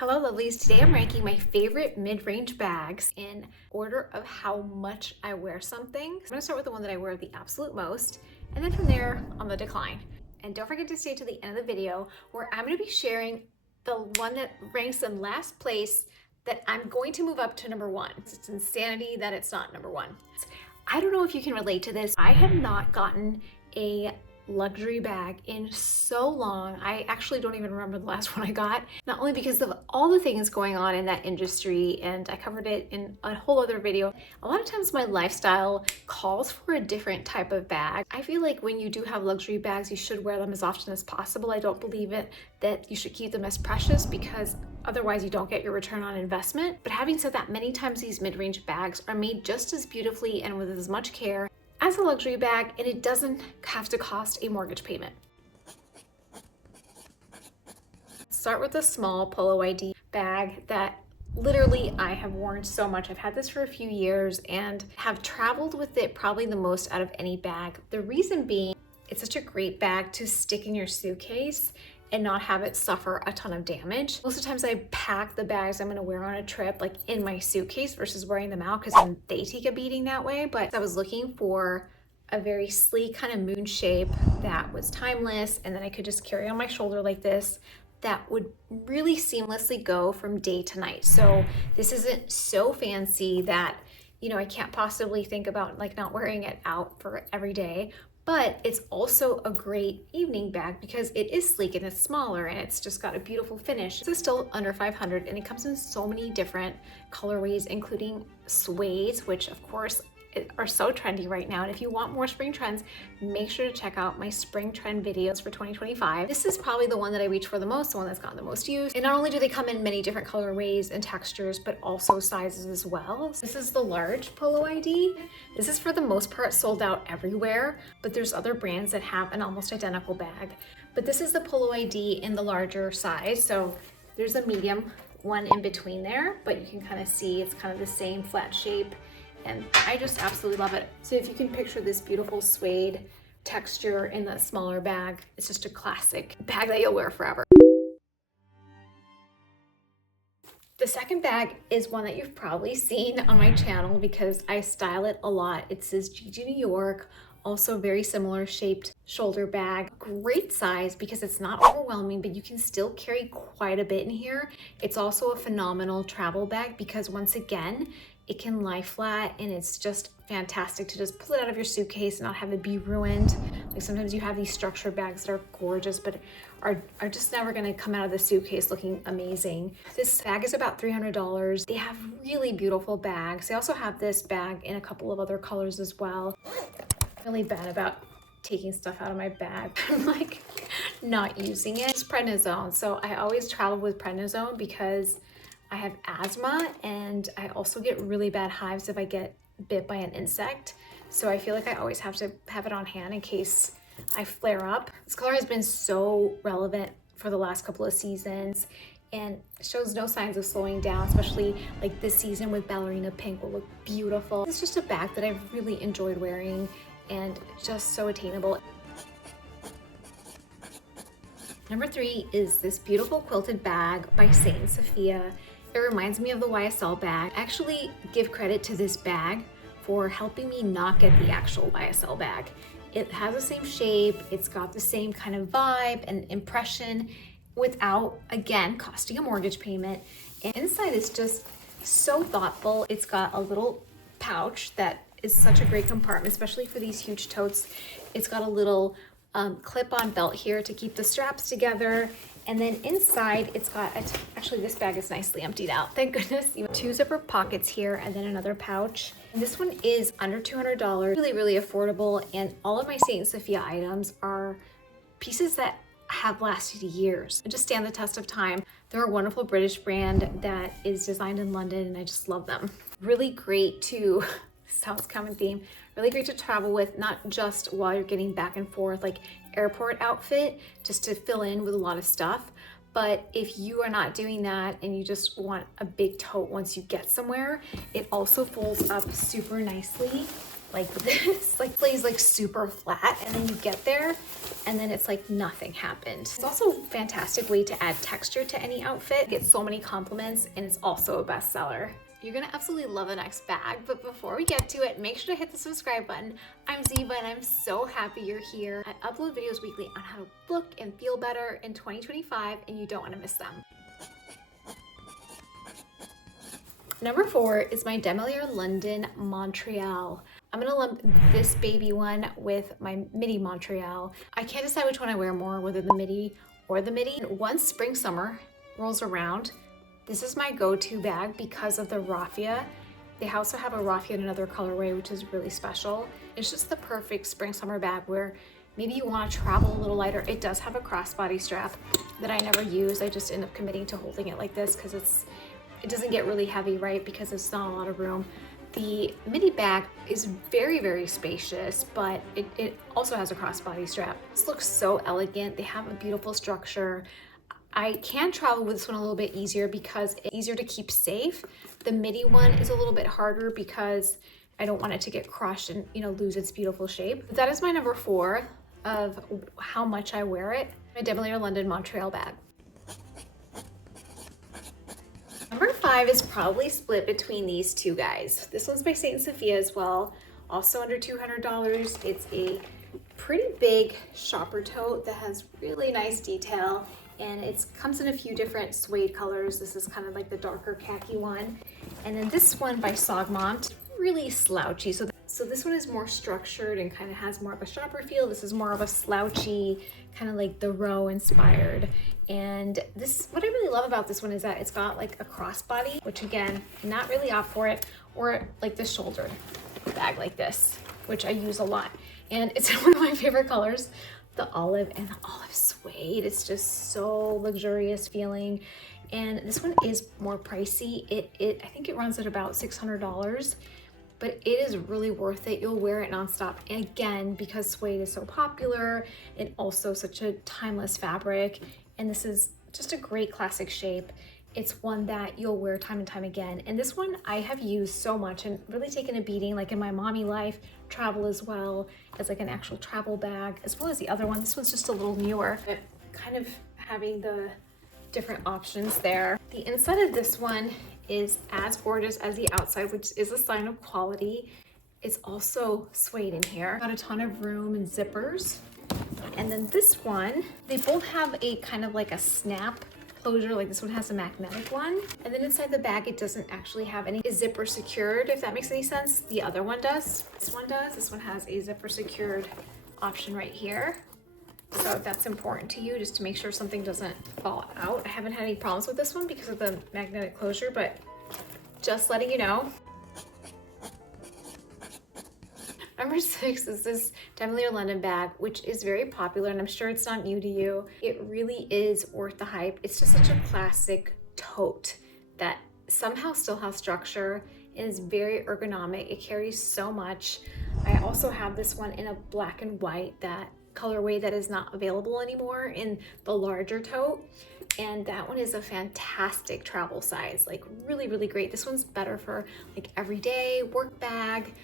Hello lovelies, today I'm ranking my favorite mid-range bags in order of how much I wear something. I'm gonna start with the one that I wear the absolute most, and then from there on the decline. And don't forget to stay to the end of the video where I'm gonna be sharing the one that ranks in last place that I'm going to move up to number one. It's insanity that it's not number one. I don't know if you can relate to this. I have not gotten a luxury bag in so long. I actually don't even remember the last one I got, not only because of all the things going on in that industry, and I covered it in a whole other video. A lot of times my lifestyle calls for a different type of bag. I feel like when you do have luxury bags, you should wear them as often as possible. I don't believe it that you should keep them as precious because otherwise you don't get your return on investment. But having said that, many times these mid-range bags are made just as beautifully and with as much care as a luxury bag, and it doesn't have to cost a mortgage payment. Start with a small Polo ID bag that literally I have worn so much. I've had this for a few years and have traveled with it probably the most out of any bag. The reason being, it's such a great bag to stick in your suitcase and not have it suffer a ton of damage. Most of the times I pack the bags I'm gonna wear on a trip like in my suitcase versus wearing them out because then they take a beating that way. But I was looking for a very sleek kind of moon shape that was timeless and then I could just carry on my shoulder like this, that would really seamlessly go from day to night. So this isn't so fancy that, you know, I can't possibly think about like not wearing it out for every day. But it's also a great evening bag because it is sleek and it's smaller and it's just got a beautiful finish. This is still under 500 and it comes in so many different colorways, including suedes, which of course are so trendy right now. And if you want more spring trends, make sure to check out my spring trend videos for 2025. This is probably the one that I reach for the most, the one that's gotten the most use. And not only do they come in many different colorways and textures, but also sizes as well. This is the large Polo ID. This is for the most part sold out everywhere, but there's other brands that have an almost identical bag. But this is the Polo ID in the larger size. So there's a medium one in between there, but you can kind of see it's kind of the same flat shape. And I just absolutely love it. So if you can picture this beautiful suede texture in the smaller bag, it's just a classic bag that you'll wear forever. The second bag is one that you've probably seen on my channel because I style it a lot. It says Gigi, New York. Also very similar shaped shoulder bag. Great size because it's not overwhelming, but you can still carry quite a bit in here. It's also a phenomenal travel bag because once again, it can lie flat and it's just fantastic to just pull it out of your suitcase and not have it be ruined. Like sometimes you have these structured bags that are gorgeous, but are just never gonna come out of the suitcase looking amazing. This bag is about $300. They have really beautiful bags. They also have this bag in a couple of other colors as well. Really bad about taking stuff out of my bag. I'm like not using it. It's prednisone. So I always travel with prednisone because I have asthma and I also get really bad hives if I get bit by an insect. So I feel like I always have to have it on hand in case I flare up. This color has been so relevant for the last couple of seasons and shows no signs of slowing down, especially like this season with ballerina pink will look beautiful. It's just a bag that I've really enjoyed wearing and just so attainable. Number 3 is this beautiful quilted bag by Sophia. It reminds me of the YSL bag. I actually give credit to this bag for helping me not get the actual YSL bag. It has the same shape, it's got the same kind of vibe and impression without, again, costing a mortgage payment. And inside it's just so thoughtful. It's got a little pouch that is such a great compartment, especially for these huge totes. It's got a little clip-on belt here to keep the straps together. And then inside it's got, actually this bag is nicely emptied out, thank goodness. You have 2 zipper pockets here and then another pouch. And this one is under $200, really, really affordable. And all of my Sophia items are pieces that have lasted years and just stand the test of time. They're a wonderful British brand that is designed in London and I just love them. Really great to, sounds common theme, really great to travel with, not just while you're getting back and forth, like airport outfit, just to fill in with a lot of stuff. But if you are not doing that and you just want a big tote once you get somewhere, it also folds up super nicely like this, like plays like super flat, and then you get there and then it's like nothing happened. It's also a fantastic way to add texture to any outfit. It gets so many compliments, and it's also a bestseller. You're gonna absolutely love the next bag, but before we get to it, make sure to hit the subscribe button. I'm Ziba, and I'm so happy you're here. I upload videos weekly on how to look and feel better in 2025, and you don't wanna miss them. Number 4 is my Demellier London Montreal. I'm gonna lump this baby one with my midi Montreal. I can't decide which one I wear more, whether the midi or the midi. Once spring summer rolls around, this is my go-to bag because of the raffia. They also have a raffia in another colorway, which is really special. It's just the perfect spring summer bag where maybe you want to travel a little lighter. It does have a crossbody strap that I never use. I just end up committing to holding it like this because it doesn't get really heavy, right? Because it's not a lot of room. The midi bag is very, very spacious, but it also has a crossbody strap. This looks so elegant. They have a beautiful structure. I can travel with this one a little bit easier because it's easier to keep safe. The midi one is a little bit harder because I don't want it to get crushed and, you know, lose its beautiful shape. That is my number 4 of how much I wear it. My Demellier London Montreal bag. Number 5 is probably split between these two guys. This one's by Sophia as well, also under $200. It's a pretty big shopper tote that has really nice detail, and it comes in a few different suede colors. This is kind of like the darker khaki one. And then this one by Songmont, really slouchy. So this one is more structured and kind of has more of a shopper feel. This is more of a slouchy, kind of like the row inspired. And this, what I really love about this one is that it's got like a crossbody, which again, not really opt for it, or like the shoulder bag like this, which I use a lot. And it's one of my favorite colors, the olive and the olive suede. It's just so luxurious feeling. And this one is more pricey. I think it runs at about $600. But it is really worth it. You'll wear it nonstop. And again, because suede is so popular and also such a timeless fabric, and this is just a great classic shape, it's one that you'll wear time and time again. And this one I have used so much and really taken a beating, like in my mommy life, travel as well, as like an actual travel bag, as well as the other one. This one's just a little newer, but kind of having the different options there. The inside of this one is as gorgeous as the outside, which is a sign of quality. It's also suede in here. Got a ton of room and zippers. And then this one, they both have a kind of like a snap closure, like this one has a magnetic one. And then inside the bag, it doesn't actually have any zipper secured, if that makes any sense. The other one does. This one does. This one has a zipper secured option right here. So that's important to you, just to make sure something doesn't fall out. I haven't had any problems with this one because of the magnetic closure, but just letting you know. Number 6 is this Demellier London bag, which is very popular, and I'm sure it's not new to you. It really is worth the hype. It's just such a classic tote that somehow still has structure and is very ergonomic. It carries so much. I also have this one in a black and white, that colorway that is not available anymore in the larger tote, and that one is a fantastic travel size, like really, really great. This one's better for like everyday work bag,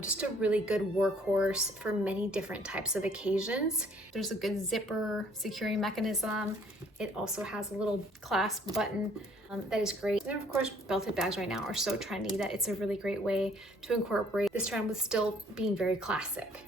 just a really good workhorse for many different types of occasions. There's a good zipper securing mechanism. It also has a little clasp button that is great. And of course, belted bags right now are so trendy that it's a really great way to incorporate this trend with still being very classic.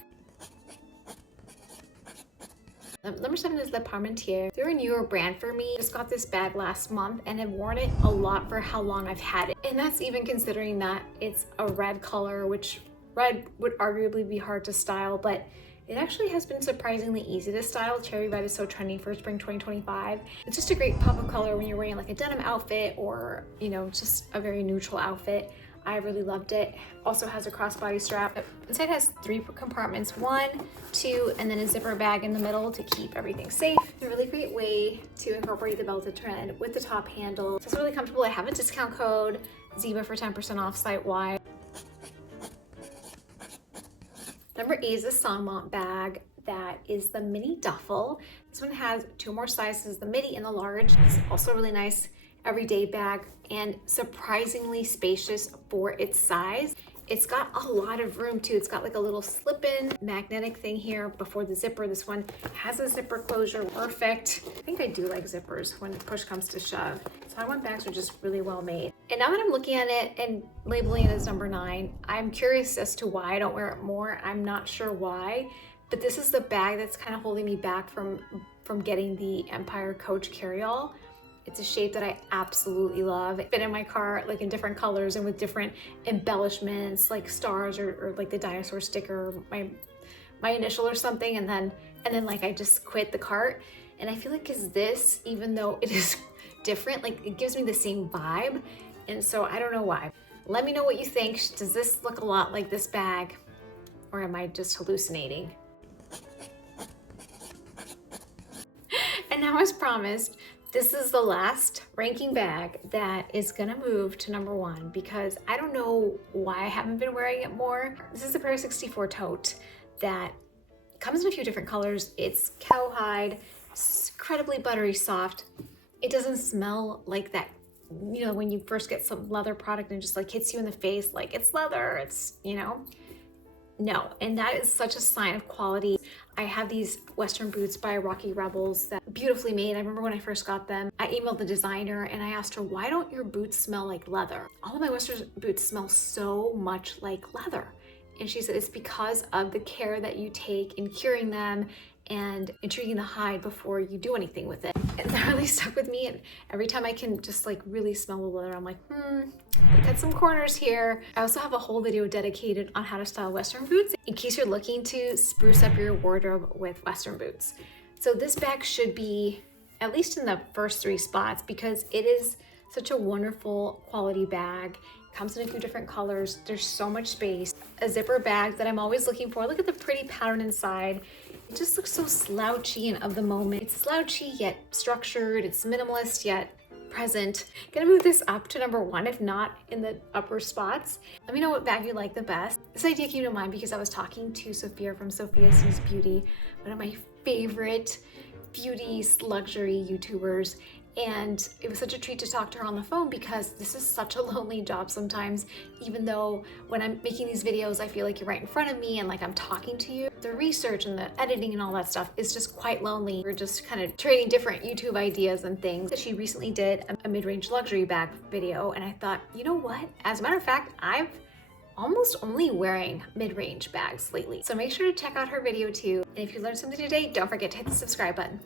Number 7 is LeParmentier. They're a newer brand for me. Just got this bag last month and have worn it a lot for how long I've had it. And that's even considering that it's a red color, which red would arguably be hard to style, but it actually has been surprisingly easy to style. Cherry red is so trendy for spring 2025. It's just a great pop of color when you're wearing like a denim outfit or, you know, just a very neutral outfit. I really loved it. Also has a crossbody strap. Inside has 3 compartments, 1, 2, and then a zipper bag in the middle to keep everything safe. A really great way to incorporate the belted trend with the top handle. So it's really comfortable. I have a discount code, Ziba, for 10% off site-wide. Number 8 is a Songmont bag that is the mini duffel. This one has 2 more sizes, the midi and the large. It's also really nice everyday bag and surprisingly spacious for its size. It's got a lot of room too. It's got like a little slip-in magnetic thing here before the zipper. This one has a zipper closure, perfect. I think I do like zippers when push comes to shove. Taiwan bags are just really well made. And now that I'm looking at it and labeling it as number 9, I'm curious as to why I don't wear it more. I'm not sure why, but this is the bag that's kind of holding me back from getting the Empire Coach carryall. It's a shape that I absolutely love. It's been in my car like in different colors and with different embellishments like stars or like the dinosaur sticker, my initial or something, and then like I just quit the cart. And I feel like is this, even though it is different, like it gives me the same vibe. And so I don't know why. Let me know what you think. Does this look a lot like this bag, or am I just hallucinating? And now, as promised, this is the last ranking bag that is gonna move to number 1 because I don't know why I haven't been wearing it more. This is the Paris 64 tote that comes in a few different colors. It's cowhide, it's incredibly buttery soft. It doesn't smell like that, you know, when you first get some leather product and just like hits you in the face like it's leather, it's, you know. No, and that is such a sign of quality. I have these Western boots by Rocky Rebels that beautifully made. I remember when I first got them, I emailed the designer and I asked her, why don't your boots smell like leather? All of my Western boots smell so much like leather. And she said it's because of the care that you take in curing them and treating the hide before you do anything with it. And that really stuck with me. And every time I can just like really smell the leather, I'm like, cut some corners here. I also have a whole video dedicated on how to style Western boots in case you're looking to spruce up your wardrobe with Western boots. So this bag should be at least in the first 3 spots because it is such a wonderful quality bag. Comes in a few different colors. There's so much space. A zipper bag that I'm always looking for. Look at the pretty pattern inside. It just looks so slouchy and of the moment. It's slouchy yet structured. It's minimalist yet present. Gonna move this up to number 1, if not in the upper spots. Let me know what bag you like the best. This idea came to mind because I was talking to Sophia from Sophia Sees Beauty, one of my favorite beauty luxury YouTubers. And it was such a treat to talk to her on the phone because this is such a lonely job sometimes, even though when I'm making these videos, I feel like you're right in front of me and like I'm talking to you. The research and the editing and all that stuff is just quite lonely. We're just kind of trading different YouTube ideas and things. She recently did a mid-range luxury bag video and I thought, you know what? As a matter of fact, I've almost only wearing mid-range bags lately. So make sure to check out her video too. And if you learned something today, don't forget to hit the subscribe button.